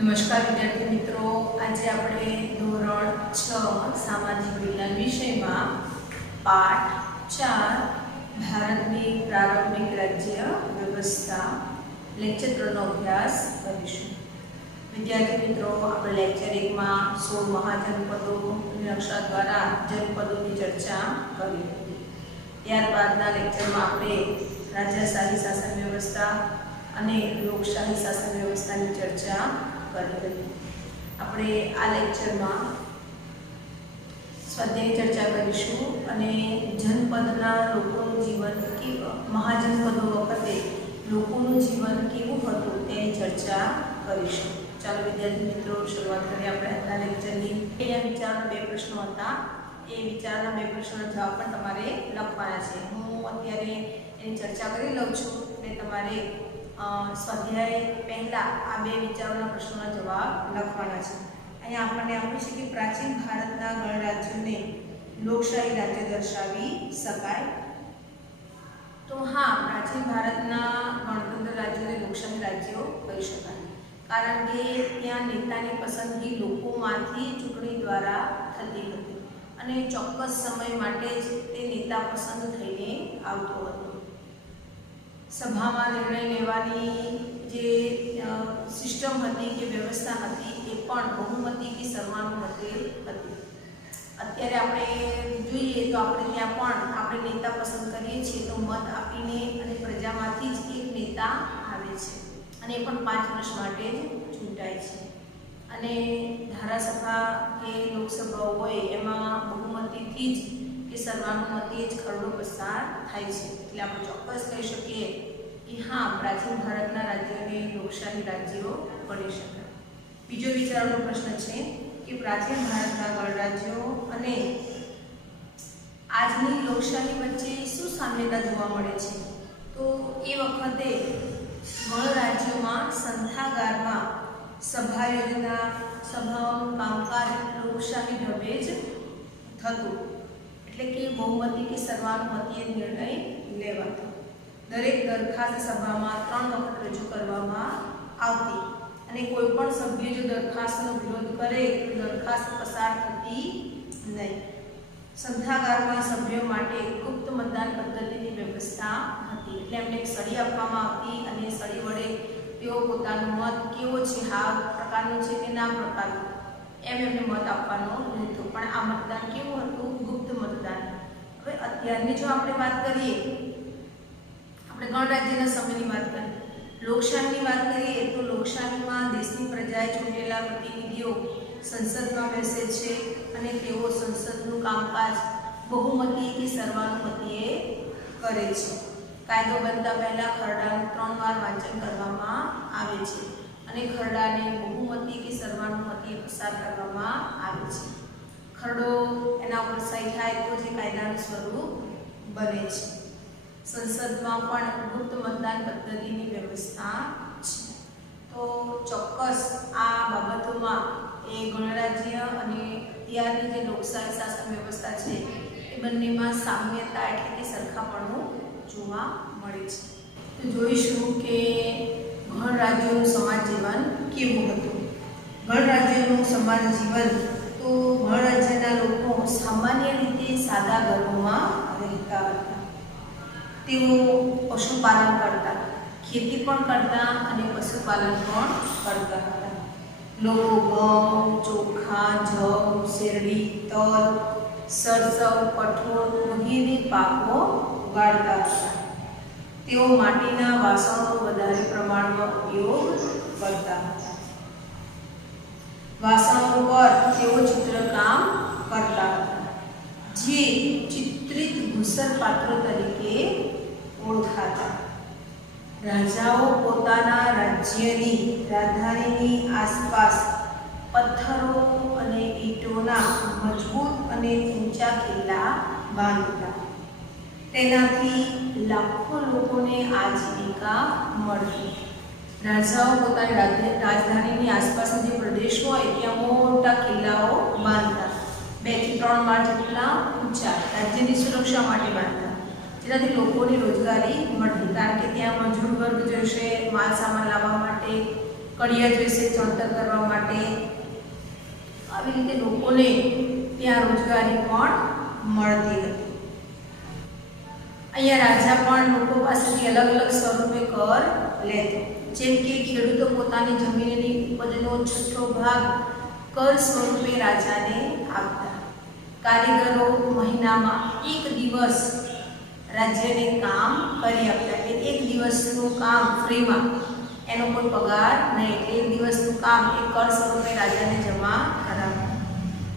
નમસ્કાર વિદ્યાર્થી મિત્રો, આજે આપણે ધોરણ 6 સામાજિક વિજ્ઞાન વિષયમાં પાઠ 4 ભારતની પ્રારંભિક રાજ્ય વ્યવસ્થા લેક્ચર 3 નો અભ્યાસ કરીશું। વિદ્યાર્થી મિત્રો, આપણે લેક્ચર 1 માં 16 મહાજનપદો નકશા દ્વારા જનપદોની ચર્ચા કરી હતી। ત્યારબાદના લેક્ચરમાં આપણે રાજાશાહી શાસન વ્યવસ્થા અને લોકશાહી શાસન વ્યવસ્થાની ચર્ચા કરી હતી। આપણે આ લેક્ચરમાં સ્વાધ્યાય ચર્ચા કરીશું અને જનપદના લોકોનું જીવન કે મહાજનપદો વખતે લોકોનું જીવન કેવું હતું તેની ચર્ચા કરીશું। ચાલો વિદ્યાર્થી મિત્રો, શરૂઆત કરીએ આપણે આજના લેક્ચરની। અહીંયા વિચારના બે પ્રશ્નો હતા, એ વિચારના બે પ્રશ્નોના જવાબ પણ તમારે લખવાના છે। હું અત્યારે એની ચર્ચા કરી લઉં છું અને તમારે સ્વાધ્યાય પહેલા આ બે વિચારોના પ્રશ્નોના જવાબ લખવાના છે। અહીંયા આપણને આપ્યું છે કે પ્રાચીન ભારતના ગણરાજ્યોને લોકશાહી રાજ્ય દર્શાવી શકાય। તો હા, પ્રાચીન ભારતના ગણતંત્ર રાજ્યોને લોકશાહી રાજ્યો કહી શકાય, કારણ કે ત્યાં નેતાની પસંદગી લોકોમાંથી ચૂંટણી દ્વારા થતી હતી અને ચોક્કસ સમય માટે જ તે નેતા પસંદ થઈને આવતો હતો। સભામાં નિર્ણય લેવાની જે સિસ્ટમ હતી કે વ્યવસ્થા હતી એ પણ બહુમતી કે સર્વાનુમતે હતી। અત્યારે આપણે જોઈએ તો આપણે ત્યાં પણ આપણે નેતા પસંદ કરીએ છીએ તો મત આપીને અને પ્રજામાંથી જ એક નેતા આવે છે અને એ પણ 5 વર્ષ માટે જ ચૂંટાય છે અને ધારાસભા કે લોકસભાઓ હોય એમાં બહુમતીથી જ કે સર્વાનુમતે જ ખરડો પસાર થાય છે। એટલે આપણે ચોક્કસ કહી શકીએ કે હા, પ્રાચીન ભારતના રાજ્યોને લોકશાહી રાજ્યો ગણી શકાય। બીજો વિચારનો પ્રશ્ન છે કે પ્રાચીન ભારતના ગણરાજ્યો અને આજની લોકશાહી વચ્ચે શું સામ્યતા જોવા મળે છે? તો એ વખતે ગણરાજ્યોમાં સંથાગારમાં સભા યોજના, સભાઓનું કામકાજ લોકશાહી ઢબે જ થતું, એટલે કે બહુમતી કે સર્વાનુમતીય નિર્ણય લેવાતો। દરેક દરખાસ્ત સભામાં 3 વખત રજૂ કરવામાં આવતી અને કોઈ પણ સભ્ય જો દરખાસ્તનો વિરોધ કરે તો દરખાસ્ત પસાર થતી નહીં। સંથાગારમાં સભ્યો માટે ગુપ્ત મતદાન પદ્ધતિની વ્યવસ્થા હતી, એટલે એમને એક સળી આપવામાં આવતી અને એ સળી વડે તેઓ પોતાનો મત કેવો છે, હા પ્રકારનો છે કે ના પ્રકારનો, એમ એમને મત આપવાનો રહેતો। પણ આ મતદાન કેવું હતું? ગુપ્ત મતદાન। હવે અત્યારની જો આપણે વાત કરીએ, આપણે ગણરાજ્યના સમયની વાત કરીએ, લોકશાહીની વાત કરીએ તો લોકશાહીમાં દેશની પ્રજાએ ચૂંટેલા પ્રતિનિધિઓ સંસદમાં બેસે છે અને તેઓ સંસદનું કામકાજ બહુમતી કે સર્વાનુમતીએ કરે છે। કાયદો બનતા પહેલા ખરડાનું 3 વાર વાંચન કરવામાં આવે છે અને ખરડાને બહુમતી કે સર્વાનુમતીએ પસાર કરવામાં આવે છે। ખરડો એના ઉપર સહી થાય તો જે કાયદાનું સ્વરૂપ બને છે। સંસદમાં પણ ગુપ્ત મતદાન પદ્ધતિની વ્યવસ્થા છે। તો ચોક્કસ આ બાબતોમાં એ ગણરાજ્ય અને અત્યારની જે લોકશાહી શાસન વ્યવસ્થા છે એ બંનેમાં સામ્યતા એટલે કે સરખાપણું જોવા મળે છે। તો જોઈશું કે ગણરાજ્યોનું સમાજ જીવન કેવું હતું। ગણરાજ્યોનું સમાજ જીવન, તો ગણરાજ્યના લોકો સામાન્ય રીતે સાદા ઘરોમાં રહેતા હતા। તેઓ પશુપાલન કરતા, ખેતી પણ કરતા અને પશુપાલન પણ કરતા હતા। લોકો ઘઉં, ચોખા, જવ, શેરડી, તલ, સરસવ, કઠોળ વગેરે પાકો ઉગાડતા હતા। તેઓ માટીના વાસણોનો વધારે પ્રમાણમાં ઉપયોગ કરતા હતા। વાસણો પર તેઓ ચિત્રકામ કરતા હતા, જે ચિત્રિત ઘુસર પાત્રો તરીકે ઓળખાતા। રાજાઓ પોતાના રાજ્યની રાજધાનીની આસપાસ પથ્થરો અને ઈંટોના મજબૂત અને ઊંચા કિલ્લા બાંધતા। તેનાથી લાખો લોકોને આજીવિકા મળતી। રાજાઓ પોતાની રાજધાનીની આસપાસનો જે પ્રદેશ હોય ત્યાં મોટા કિલ્લાઓ બાંધતા, 2 થી 3 માળ જેટલા ઊંચા, રાજ્યની સુરક્ષા માટે બાંધતા, જેનાથી લોકોની રોજગારી મળતી, કારણ કે ત્યાં મજૂર વર્ગ જશે માલ સામાન લાવવા માટે, કડિયા જોઈશે ચણતર કરવા માટે। આવી રીતે લોકોને ત્યાં રોજગારી પણ મળતી હતી। અહીંયા રાજા પણ લોકો પાસેથી અલગ અલગ સ્વરૂપે કર લેતો, જેમ કે ખેડૂતો પોતાની જમીનની ઉપજનો 6ઠ્ઠો ભાગ કર સ્વરૂપે રાજાને આપતા। કારીગરો મહિનામાં એક દિવસ રાજ્યને કામ કરી આપતા, કે એક દિવસનું કામ ફ્રીમાં, એનો કોઈ પગાર નહીં, એટલે એક દિવસનું કામ એ કર સ્વરૂપે રાજાને જમા કરાવતા।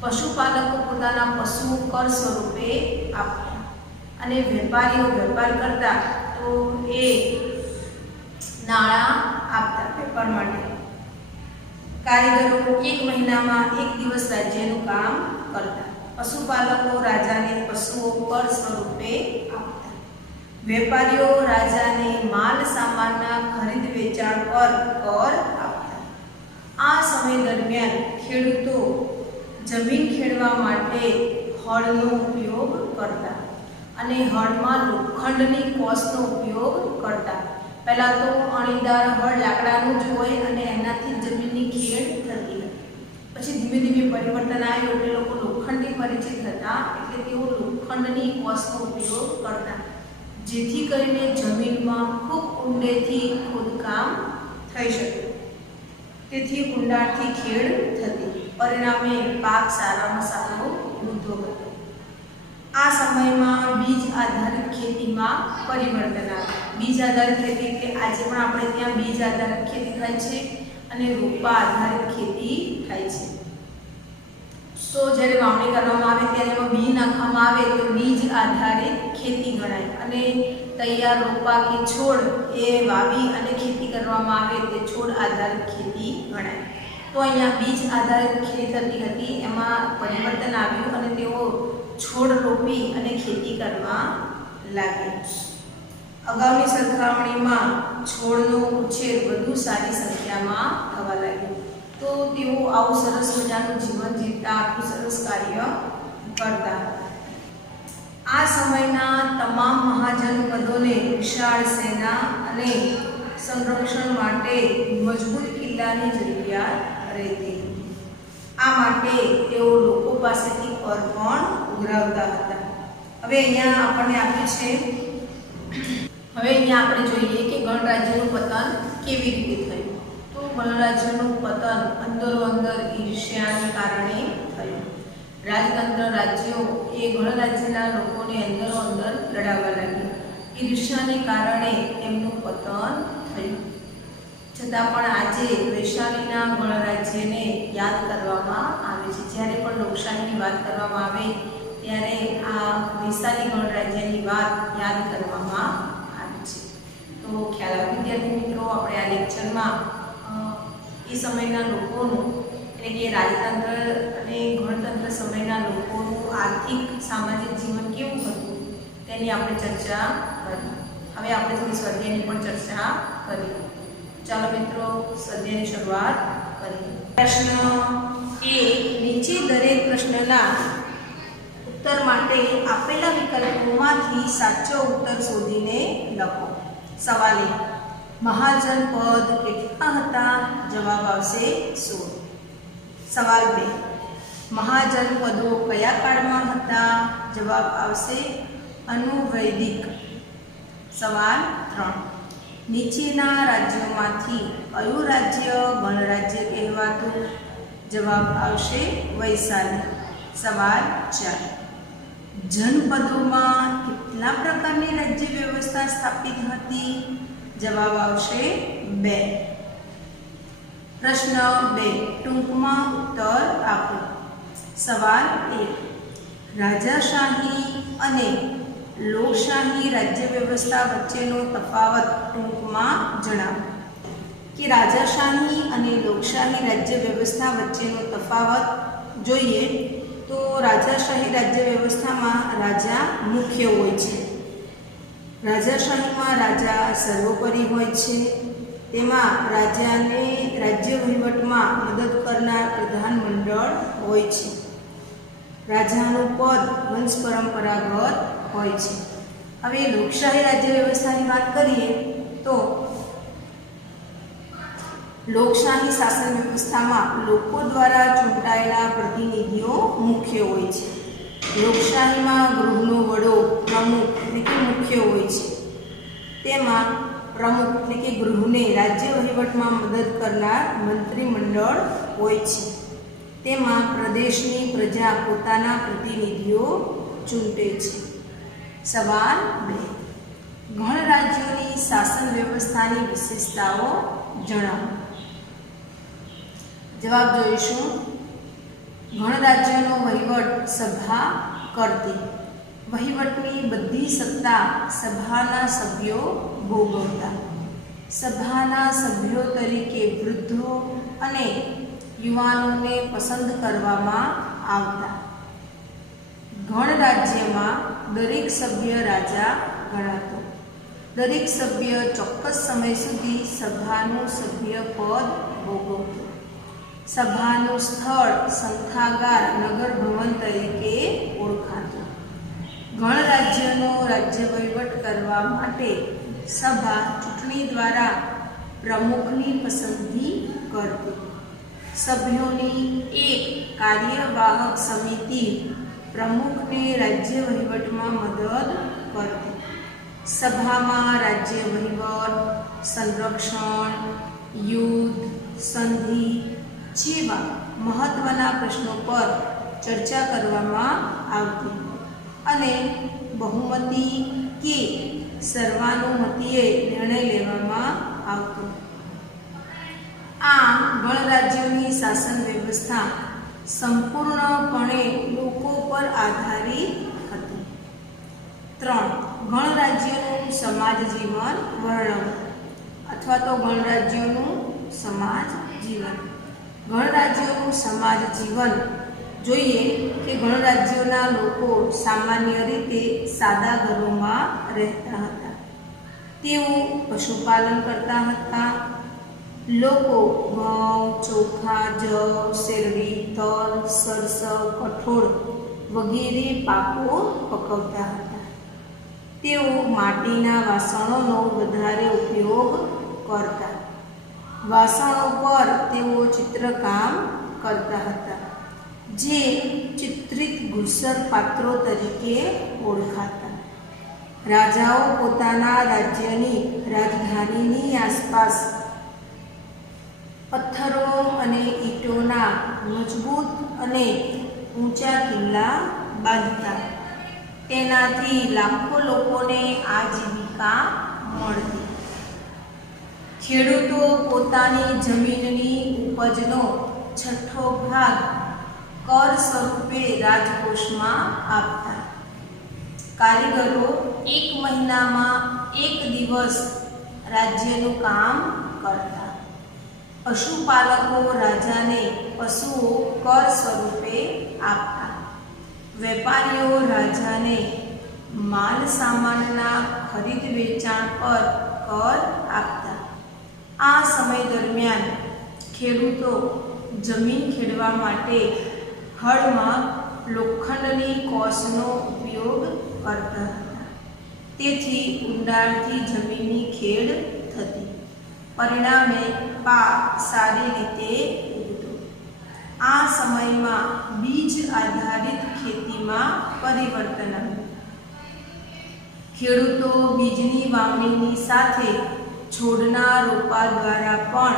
પશુપાલકો પોતાના પશુઓ કર સ્વરૂપે આપતા, અને વેપારીઓ વેપાર કરતા તો એ નાણાં આપતા વેપાર માટે। કારીગરો એક મહિનામાં એક દિવસ રાજ્યનું કામ કરતા। પશુપાલકો રાજાને પશુઓ કર સ્વરૂપે આપતા। વેપારીઓ રાજાને માલ સામાનના ખરીદ વેચાણ પર કર આપતા। આ સમય દરમિયાન ખેડૂતો જમીન ખેડવા માટે હળનો ઉપયોગ કરતા, અને હળમાં લોખંડની કોસનો ઉપયોગ કરતા। પહેલાં તો અણીદાર હળ લાકડાનું જ હોય અને એનાથી જમીનની ખેડ થતી હતી। પછી ધીમે ધીમે પરિવર્તન આવ્યું એટલે લોકો લોખંડથી પરિચિત હતા, એટલે તેઓ લોખંડની કોસનો ઉપયોગ કરતા, જેથી કરીને જમીનમાં ખૂબ ઊંડેથી ખોદકામ થઈ શકે, તેથી ઊંડાણથી ખેડ થતી, પરિણામે પાક સારામાં સારો વૃદ્ધો હતો। આ સમયમાં બીજ આધારિત ખેતીમાં પરિવર્તન આવ્યું। બીજ આધારિત ખેતી એટલે આજે પણ આપણે ત્યાં બીજ આધારિત ખેતી થાય છે અને રોપા આધારિત ખેતી થાય છે। તો જ્યારે વાવણી કરવામાં આવે ત્યારે એમાં બી નાખવામાં આવે તો બીજ આધારિત ખેતી ગણાય, અને તૈયાર રોપા કે છોડ એ વાવી અને ખેતી કરવામાં આવે તે છોડ આધારિત ખેતી ગણાય। તો અહીંયા બીજ આધારિત ખેતી થતી હતી, એમાં પરિવર્તન આવ્યું અને તેઓ છોડ રોપી અને ખેતી કરવા લાગ્યા। અગાઉની સરખામણીમાં છોડનો ઉછેર વધુ સારી સંખ્યામાં થવા લાગ્યો, તો તેઓ આવું સરસ મજાનું જીવન જીવતા, આટલું સરસ કાર્ય કરતા। આ સમયના તમામ મહાજનપદોને વિશાળ સેના અને સંરક્ષણ માટે મજબૂત કિલ્લાની જરૂરિયાત રહેતી। આ માટે તેઓ લોકો પાસેથી કર પણ ઉઘરાવતા હતા। હવે અહીંયા આપણને આપ્યું છે, હવે અહીંયા આપણે જોઈએ કે ગણરાજ્યનું પતન કેવી રીતે થયું। તો ગણરાજ્યનું પતન અંદરો અંદર ઈર્ષ્યાને કારણે થયું। રાજતંત્ર રાજ્યો એ ગણરાજ્યના લોકોને અંદરો અંદર લડાવવા લાગ્યા, ઈર્ષ્યાને કારણે તેમનું પતન થયું। છતાં પણ આજે વૈશાલીના ગણરાજ્યને યાદ કરવામાં આવે છે। જ્યારે પણ લોકશાહીની વાત કરવામાં આવે ત્યારે આ વૈશાલી ગણરાજ્યની વાત યાદ કરવામાં આવે છે। તો ખ્યાલ આવે વિદ્યાર્થી મિત્રો, આપણે આ લેક્ચરમાં એ સમયના લોકોનું, એટલે કે રાજતંત્ર અને ગણતંત્ર સમયના લોકોનું આર્થિક સામાજિક જીવન કેવું હતું તેની આપણે ચર્ચા કરી। હવે આપણે થોડી સ્વાધ્યાયની પણ ચર્ચા કરી। ચાલો મિત્રો, સ્વાધ્યાયની શરૂઆત કરીએ। પ્રશ્ન 1, નીચે દરેક પ્રશ્નના ઉત્તર માટે આપેલા વિકલ્પોમાંથી સાચો ઉત્તર શોધીને લખો। સવાલ 1, મહાજનપદ કેટલા હતા? જવાબ આવશે 16। સવાલ 2, મહાજનપદો કયા કાળમાં હતા? જવાબ આવશે અનુવૈદિક। સવાલ 3, નીચેના રાજ્યોમાંથી કયું રાજ્ય ગણરાજ્ય કહેવાતું? જવાબ આવશે વૈશાલી। સવાલ 4, જનપદોમાં કેટલા પ્રકારની રાજ્ય વ્યવસ્થા સ્થાપિત હતી? જવાબ આવશે 2। પ્રશ્ન 2, ટૂંકમાં ઉત્તર આપો। સવાલ 1, રાજાશાહી અને લોકશાહી રાજ્ય વ્યવસ્થા વચ્ચેનો તફાવત ટૂંકમાં જણાવો। કે રાજાશાહી અને લોકશાહી રાજ્ય વ્યવસ્થા વચ્ચેનો તફાવત જોઈએ તો રાજાશાહી રાજ્ય વ્યવસ્થામાં રાજા મુખ્ય હોય છે। રાજાશાહીમાં રાજા સર્વોપરી હોય છે। તેમાં રાજાને રાજ્ય વહીવટમાં મદદ કરનાર પ્રધાન મંડળ હોય છે। રાજાનું પદ વંશ પરંપરાગત હોય છે। હવે લોકશાહી રાજ્ય વ્યવસ્થાની વાત કરીએ તો લોકશાહી શાસન વ્યવસ્થામાં લોકો દ્વારા ચૂંટાયેલા પ્રતિનિધિઓ મુખ્ય હોય છે. લોકશાહીમાં ગૃહનો વડો પ્રમુખ એટલે કે મુખ્ય હોય છે. તેમાં પ્રમુખ એટલે કે ગૃહને રાજ્ય વહીવટમાં મદદ કરનાર મંત્રીમંડળ હોય છે. તેમાં પ્રદેશની પ્રજા પોતાના પ્રતિનિધિઓ ચૂંટે છે. સવાલ 2. ગણરાજ્યોની શાસન વ્યવસ્થાની વિશેષતાઓ જણાવો. જવાબ જોઈશું. ગણરાજ્યનો વહીવટ સભા કરતી. વહીવટની બધી સત્તા સભાના સભ્યો ભોગવતા. સભાના સભ્યો તરીકે વૃદ્ધો અને યુવાનોને પસંદ કરવામાં આવતા. ગણરાજ્યમાં દરેક સભ્ય રાજા ગણાતો. દરેક સભ્ય ચોક્કસ સમય સુધી સભાનું સભ્ય પદ ભોગવતું. સભાનું સ્થળ સંથાગાર નગર ભવન તરીકે ઓળખાતું. ગણરાજ્યનો રાજ્ય વહીવટ કરવા માટે સભા ચૂંટણી દ્વારા પ્રમુખની પસંદગી કરતી. સભ્યોની એક કાર્યવાહક સમિતિ પ્રમુખને રાજ્ય વહીવટમાં મદદ કરતી. સભામાં રાજ્ય વહીવટ, સંરક્ષણ, યુદ્ધ, સંધિ જેવા મહત્વના પ્રશ્નો પર ચર્ચા કરવામાં આવતી અને બહુમતી કે સર્વાનુમતિએ નિર્ણય લેવામાં આવતો. આમ ગણરાજ્યોની શાસન વ્યવસ્થા સંપૂર્ણપણે લોકો પર આધારિત હતી. 3. ગણરાજ્યનું સમાજ જીવન વર્ણવો અથવા તો ગણરાજ્યોનું સમાજ જીવન. ગણરાજ્યોનું સમાજ જીવન જોઈએ કે ગણરાજ્યોના લોકો સામાન્ય રીતે સાદા ઘરોમાં રહેતા હતા. તેઓ પશુપાલન કરતા હતા. લોકો ઘઉં, ચોખા, જવ, શેરડી, તલ, સરસવ, કઠોળ વગેરે પાકો પકવતા હતા. તેઓ માટીના વાસણોનો વધારે ઉપયોગ કરતા. વાસણો પર તેઓ ચિત્રકામ કરતા હતા, જે ચિત્રિત ઘૂસર પાત્રો તરીકે ઓળખાતા. રાજાઓ પોતાના રાજ્યની રાજધાનીની આસપાસ પથ્થરો અને ઈંટોના મજબૂત અને ઊંચા કિલ્લા બાંધતા. તેનાથી લાખો લોકોને આજીવિકા મળતી. ખેડૂતો પોતાની જમીનની ઉપજનો છઠ્ઠો ભાગ કર સ્વરૂપે રાજકોષમાં આપતા. કારીગરો 1 મહિનામાં 1 દિવસ રાજ્યનું કામ કરતા. પશુપાલકો રાજાને પશુઓ કર સ્વરૂપે આપતા. વેપારીઓ રાજાને માલ સામાનના ખરીદ વેચાણ પર કર આપતા. આ સમય દરમિયાન ખેડૂતો જમીન ખેડવા માટે હળમાં લોખંડની કોસનો ઉપયોગ કરતા હતા. તેથી ઊંડાણથી જમીનની ખેડ થતી. પરિણામે પાક સારી રીતે ઉગતો. આ સમયમાં બીજ આધારિત ખેતીમાં પરિવર્તન આવ્યું. ખેડૂતો બીજની વાવણીની સાથે છોડના રોપા દ્વારા પણ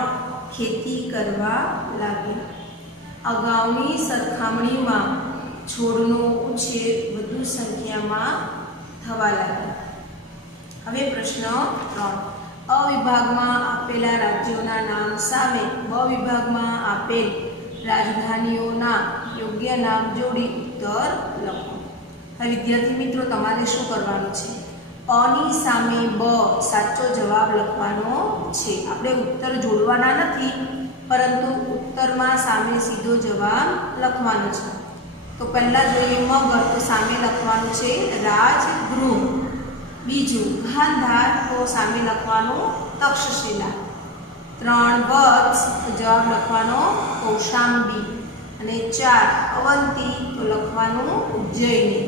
ખેતી કરવા લાગ્યા. અગાઉની સરખામણીમાં છોડનો ઉછેર વધુ સંખ્યામાં થવા લાગ્યો. હવે પ્રશ્ન 3. અ વિભાગમાં આપેલા રાજ્યોના નામ સામે બ વિભાગમાં આપેલ રાજધાનીઓના યોગ્ય નામ જોડી ઉત્તર લખો. હવે વિદ્યાર્થી મિત્રો, તમારે શું કરવાનું છે? અની સામે બ સાચો જવાબ લખવાનો છે. આપણે ઉત્તર જોડવાના નથી, પરંતુ ઉત્તરમાં સામે સીધો જવાબ લખવાનો છે. તો પહેલા જોઈએ મગર, તો સામે લખવાનું છે રાજગૃહ. બીજું ગાંધાર, તો સામે લખવાનું તક્ષશિલા. 3 વત્સ, તો જવાબ લખવાનો કૌશાંબી. અને 4 અવંતી, તો લખવાનું ઉજ્જૈની.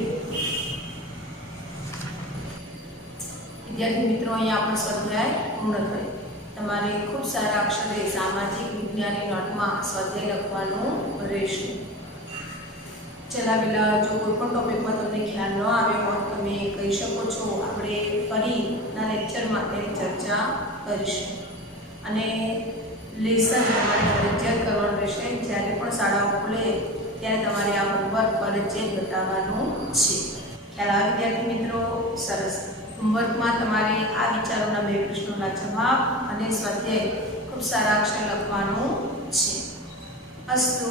વિદ્યાર્થી મિત્રો, અહીંયા આપણો સ્વાધ્યાય પૂર્ણ થયો. તમારે ખૂબ સારા અક્ષરે સામાજિક વિજ્ઞાનની નોટમાં સ્વાધ્યાય લખવાનું રહેશે. ચલાવેલા જો કોઈ પણ ટોપિકમાં તમને ખ્યાલ ન આવ્યો હોય તમે કહી શકો છો. આપણે ફરીના લેક્ચરમાં તેની ચર્ચા કરીશું. અને લેસન તમારે ફરજિયાત કરવાનું રહેશે. જ્યારે પણ શાળાઓ ખુલે ત્યારે તમારે આ હોમવર્ક ફરજિયાત બતાવવાનું છે. ખ્યાલ આવે વિદ્યાર્થી મિત્રો? સરસ. હોમવર્કમાં તમારે આ વિચારોના 2 પ્રશ્નોના જવાબ અને સ્વાધ્યાય ખૂબ સારા અક્ષરે લખવાનું છે. અસ્તુ.